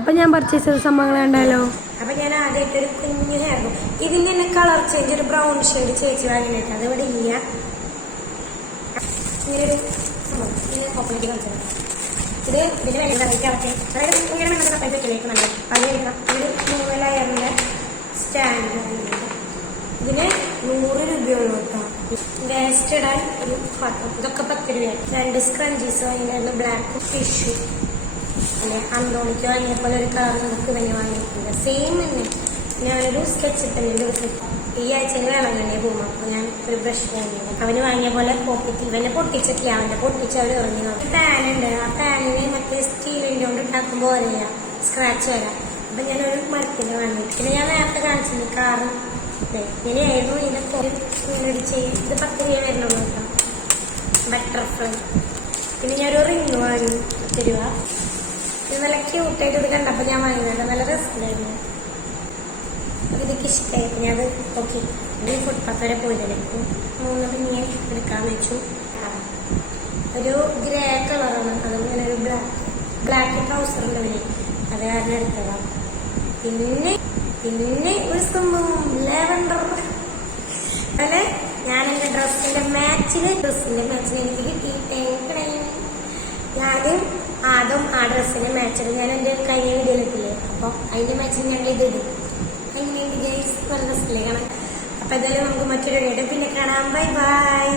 അപ്പൊ ഞാൻ പർച്ചേസ് ചെയ്ത സംഭവങ്ങൾ കണ്ടാലോ. അപ്പൊ ഞാൻ ആദ്യമായിട്ടൊരു കുഞ്ഞു ഹെയർ ബോ ഇതിന് തന്നെ കളർ ചേഞ്ച് ഒരു ബ്രൗൺ ഷെയ്ഡ് ചേച്ചി വാങ്ങിയിട്ട് അതിവിടെ ഇല്ല. ഇങ്ങനൊരു സംഭവം ഇങ്ങനെ ഓപ്പണാക്കി കളിച്ചത് ഇത് ഇതിന് വേണ്ടി വെറൈറ്റി ആവട്ടെ. അതായത് ഇങ്ങനെ നമ്മുടെ സെപ്പറേറ്റ് വെക്കിലേക്ക് നല്ല പഴയെടുക്കാം. ഒരു 3 ലെയറിന്റെ സ്റ്റാൻഡ് ഇതിന് 100 രൂപയുള്ളൂ കേട്ടോ. വേസ്റ്റ് ഇടാൻ ഒരു പാത്രം ഇതൊക്കെ 10 രൂപയാണ്. 2 സ്ക്രഞ്ചീസ് വാങ്ങിയിട്ടുള്ള ബ്ലാക്ക് ടിഷ്യൂ അല്ലെ അന്തോണിക്ക് വാങ്ങിയ പോലെ ഒരു കളർ നമുക്ക് തന്നെ വാങ്ങിയിട്ടുണ്ട്. സെയിം തന്നെ ഞാനൊരു സ്കെച്ച് പെന്നിന്റെ ഈ ആഴ്ചയിൽ വേളങ്ങനെ പോകും. അപ്പൊ ഞാൻ ഒരു ബ്രഷ് വാങ്ങിയത് അവന് വാങ്ങിയ പോലെ പോക്കറ്റ് ഇവനെ പൊട്ടിച്ചിട്ടില്ല. അവന്റെ പൊട്ടിച്ച് അവർ ഇറങ്ങി നോക്കി. പാൻ ഉണ്ട്. ആ പാനിന് മറ്റേ സ്റ്റീലിന്റെ കൊണ്ട് ഉണ്ടാക്കുമ്പോൾ അറിയില്ല സ്ക്രാച്ച് വരാം. അപ്പൊ ഞാനൊരു മരത്തിന്റെ വാങ്ങി. പിന്നെ ഞാൻ നേരത്തെ കാണിച്ചിരുന്നു കാറ് ഇങ്ങനെയായിരുന്നു. ഇതൊക്കെ ഇത് 10 രൂപ വരുന്നുള്ളൂ കേട്ടോ. ബട്ടർഫ്ലൈ. പിന്നെ ഞാനൊരു റിങ് വാങ്ങി 10 രൂപ. ഇത് നല്ല ക്യൂട്ടായിട്ട് ഇത് കണ്ടപ്പോൾ ഞാൻ വാങ്ങിയതാണ്. നല്ല രസമുണ്ടായിരുന്നു. അപ്പൊ ഇതൊക്കെ ഇഷ്ടമായിട്ട് ഞാൻ അത് ഓക്കെ ഇത് ഫുട്പാത്ത് വരെ പോയതിലേക്ക് 3 പിന്നെ എടുക്കാന്ന് വെച്ചു. ഒരു ഗ്രേ കളറാണ്. അതും ഇങ്ങനെ ഒരു ബ്ലാക്ക് ട്രൗസർ ഉണ്ടല്ലേ അത് കാരണം എടുത്തതാണ്. പിന്നെ ഒരു സംഭവം ലാവൻഡർ അല്ലെ ഞാൻ എന്റെ ഡ്രസ്സിന്റെ മാച്ചിന് എനിക്ക് കിട്ടിയിട്ടേ ഞാനും ആദ്യം ആ ഡ്രസ്സിന്റെ മാച്ചിന് ഞാൻ എന്റെ കഴിഞ്ഞ വീഡിയോയിലെത്തില്ലേ. അപ്പൊ അതിന്റെ മാച്ചിന് ഞങ്ങൾ ഇത് ഇടും. അതിനുവേണ്ടി നല്ല ഡ്രസ്സിലേ കാണാം. അപ്പൊ എന്തായാലും നമുക്ക് മറ്റൊരു വീഡിയോ പിന്നെ കാണാം. Bye bye.